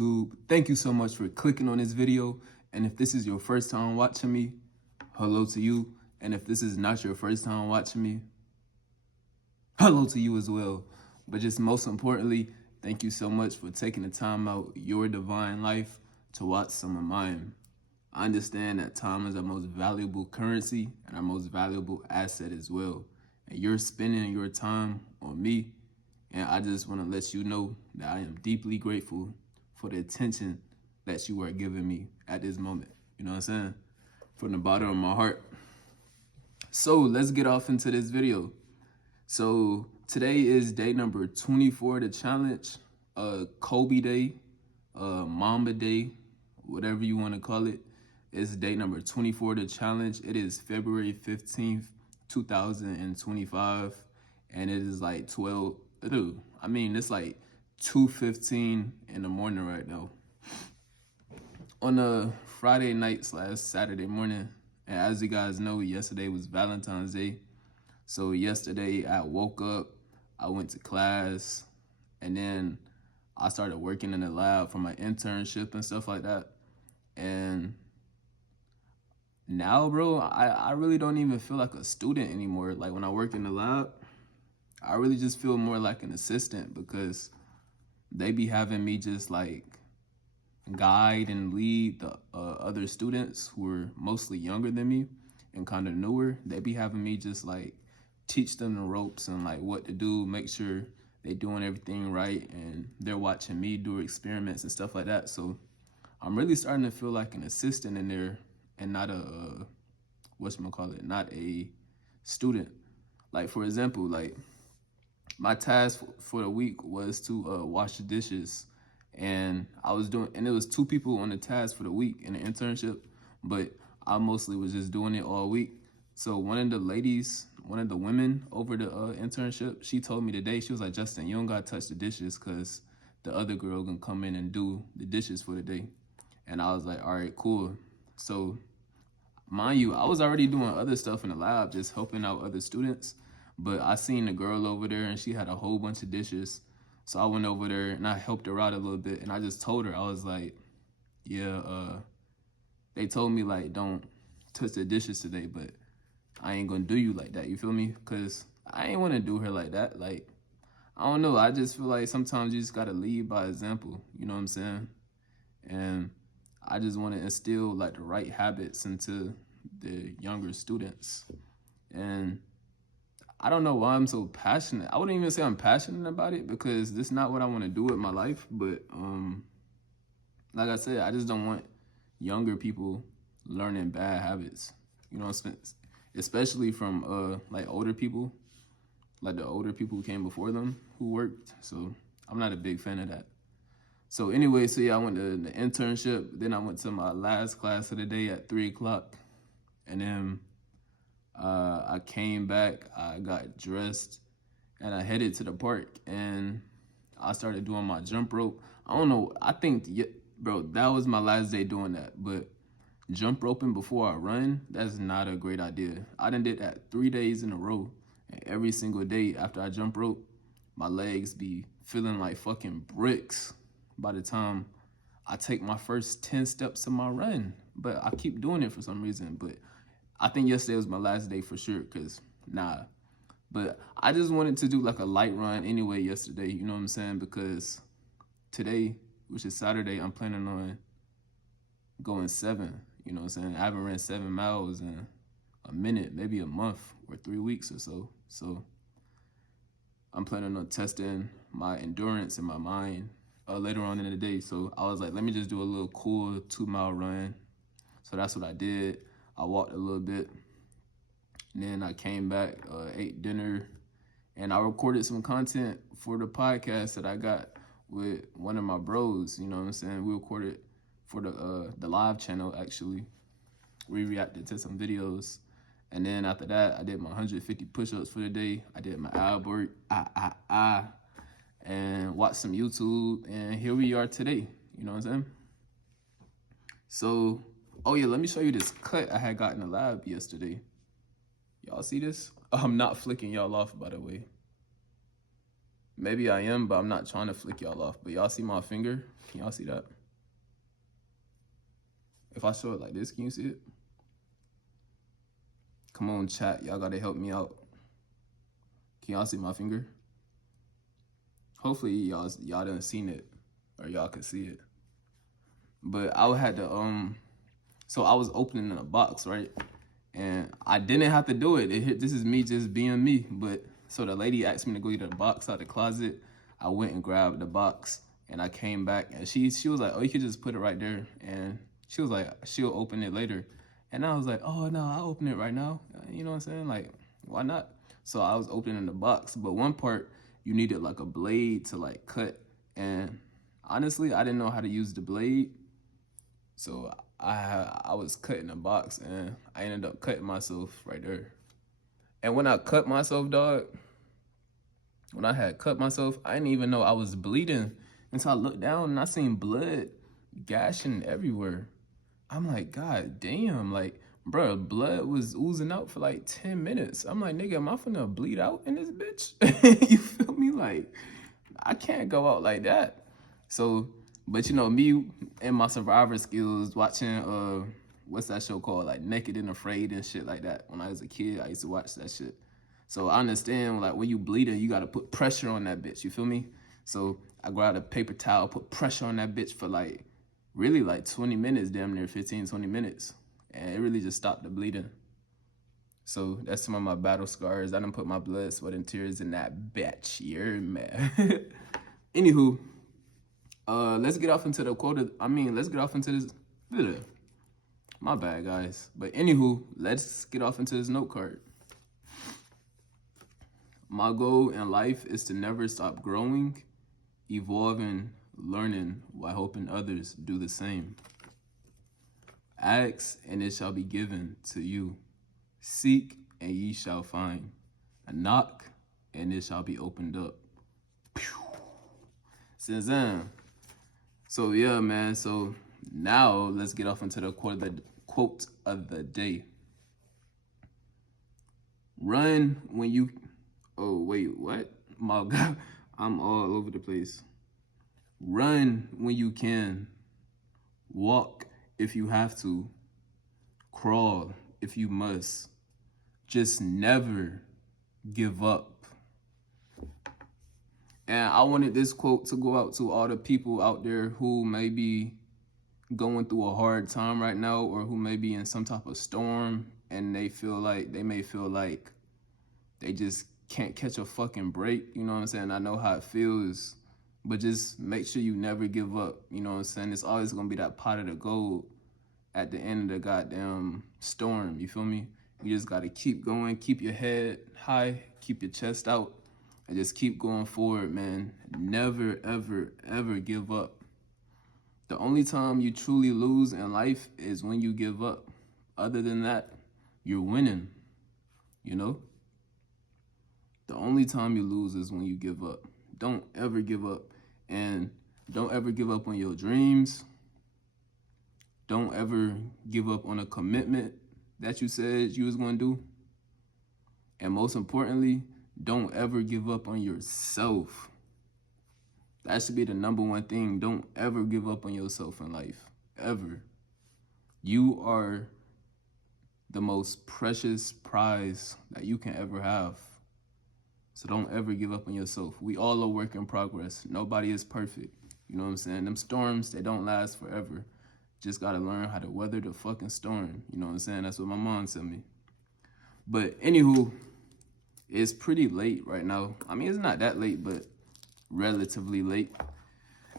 YouTube? Thank you so much for clicking on this video. And if this is your first time watching me, hello to you. And if this is not your first time watching me, hello to you as well. But just most importantly, thank you so much for taking the time out your divine life to watch some of mine. I understand that time is our most valuable currency and our most valuable asset as well. And you're spending your time on me. And I just want to let you know that I am deeply grateful for the attention that you are giving me at this moment. You know what I'm saying? From the bottom of my heart. So let's get off into this video. So today is day number 24 of the challenge. Kobe Day, Mamba Day, whatever you want to call it. It's day number 24 of the challenge. It is February 15th, 2025. And it is like it's like 2:15 in the morning right now. On a Friday night / Saturday morning. And as you guys know, yesterday was Valentine's Day. So yesterday I woke up, I went to class, and then I started working in the lab for my internship and stuff like that. And now, bro, I really don't even feel like a student anymore. Like when I work in the lab, I really just feel more like an assistant because they be having me just like guide and lead the other students who are mostly younger than me and kind of newer. They be having me just like teach them the ropes and like what to do, make sure they doing everything right, and they're watching me do experiments and stuff like that. So I'm really starting to feel like an assistant in there and not a not a student. Like for example, like my task for the week was to wash the dishes, and it was 2 people on the task for the week in the internship, but I mostly was just doing it all week. So one of the women over the internship, she told me today, she was like, Justin, you don't gotta touch the dishes because the other girl can come in and do the dishes for the day. And I was like, all right, cool. So mind you, I was already doing other stuff in the lab, just helping out other students. But I seen the girl over there and she had a whole bunch of dishes. So I went over there and I helped her out a little bit. And I just told her, I was like, yeah, they told me like, don't touch the dishes today, but I ain't gonna do you like that. You feel me? Cause I ain't wanna do her like that. Like, I don't know. I just feel like sometimes you just gotta lead by example. You know what I'm saying? And I just want to instill like the right habits into the younger students. And I don't know why I'm so passionate. I wouldn't even say I'm passionate about it because this is not what I want to do with my life. But like I said, I just don't want younger people learning bad habits. You know, especially from like older people, like the older people who came before them who worked. So I'm not a big fan of that. So anyway, so yeah, I went to the internship. Then I went to my last class of the day at 3 o'clock. And then I came back, I got dressed, and I headed to the park. And I started doing my jump rope. I don't know, bro, that was my last day doing that. But jump roping before I run, that's not a great idea. I done did that 3 days in a row. And every single day after I jump rope, my legs be feeling like fucking bricks by the time I take my first 10 steps of my run. But I keep doing it for some reason. But I think yesterday was my last day for sure, because But I just wanted to do like a light run anyway yesterday, you know what I'm saying? Because today, which is Saturday, I'm planning on going 7, you know what I'm saying? I haven't ran 7 miles in a minute, maybe a month or 3 weeks or so. So I'm planning on testing my endurance and my mind later on in the day. So I was like, let me just do a little cool 2-mile run. So that's what I did. I walked a little bit. And then I came back, ate dinner, and I recorded some content for the podcast that I got with one of my bros. You know what I'm saying? We recorded for the live channel, actually. We reacted to some videos. And then after that, I did my 150 push-ups for the day. I did my ab work, and watched some YouTube. And here we are today. You know what I'm saying? So, oh yeah, let me show you this cut I had got in the lab yesterday. Y'all see this? I'm not flicking y'all off, by the way. Maybe I am, but I'm not trying to flick y'all off. But y'all see my finger? Can y'all see that? If I show it like this, can you see it? Come on, chat. Y'all gotta help me out. Can y'all see my finger? Hopefully y'all done seen it, or y'all could see it. But I had to so I was opening a box, right? And I didn't have to do it. This is me just being me. But so the lady asked me to go get the box out of the closet. I went and grabbed the box, and I came back, and she was like, "Oh, you could just put it right there." And she was like, "She'll open it later." And I was like, "Oh no, I'll open it right now." You know what I'm saying? Like, why not? So I was opening the box, but one part you needed like a blade to like cut, and honestly, I didn't know how to use the blade. So I was cutting the box, and I ended up cutting myself right there. And when I cut myself, dog, when I had cut myself, I didn't even know I was bleeding until I looked down and I seen blood gashing everywhere. I'm like, God damn, like, bro, blood was oozing out for like 10 minutes. I'm like, nigga, am I finna bleed out in this bitch? You feel me? Like, I can't go out like that. So, but you know, me and my survivor skills, watching, what's that show called? Like Naked and Afraid and shit like that. When I was a kid, I used to watch that shit. So I understand, like, when you bleeding, you gotta put pressure on that bitch, you feel me? So I grabbed a paper towel, put pressure on that bitch for like, really like 20 minutes, damn near 15, 20 minutes. And it really just stopped the bleeding. So that's some of my battle scars. I done put my blood, sweat, and tears in that bitch. You're mad. Anywho, let's get off into the quote. Let's get off into this. My bad, guys. But anywho, let's get off into this note card. My goal in life is to never stop growing, evolving, learning, while helping others do the same. Ask, and it shall be given to you. Seek, and ye shall find. Knock, and it shall be opened up. Since then, so yeah, man. So now let's get off into the quote of the day. Run when you... Oh, wait, what? My God, I'm all over the place. Run when you can. Walk if you have to. Crawl if you must. Just never give up. And I wanted this quote to go out to all the people out there who may be going through a hard time right now, or who may be in some type of storm, and they may feel like they just can't catch a fucking break. You know what I'm saying? I know how it feels, but just make sure you never give up. You know what I'm saying? It's always gonna be that pot of the gold at the end of the goddamn storm. You feel me? You just gotta keep going, keep your head high, keep your chest out, and just keep going forward, man. Never, ever, ever give up. The only time you truly lose in life is when you give up. Other than that, you're winning, you know? The only time you lose is when you give up. Don't ever give up. And don't ever give up on your dreams. Don't ever give up on a commitment that you said you was going to do. And most importantly, don't ever give up on yourself. That should be the number one thing. Don't ever give up on yourself in life, ever. You are the most precious prize that you can ever have. So don't ever give up on yourself. We all are work in progress. Nobody is perfect. You know what I'm saying? Them storms, they don't last forever. Just gotta learn how to weather the fucking storm. You know what I'm saying? That's what my mom said me. But anywho, it's pretty late right now. I mean, it's not that late, but relatively late.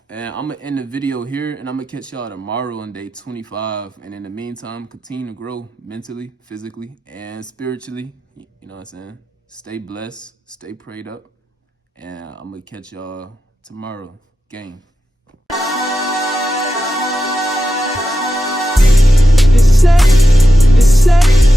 And I'm gonna end the video here, and I'm gonna catch y'all tomorrow on day 25. And in the meantime, continue to grow mentally, physically, and spiritually. You know what I'm saying? Stay blessed, stay prayed up, and I'm gonna catch y'all tomorrow. Gang. It's set.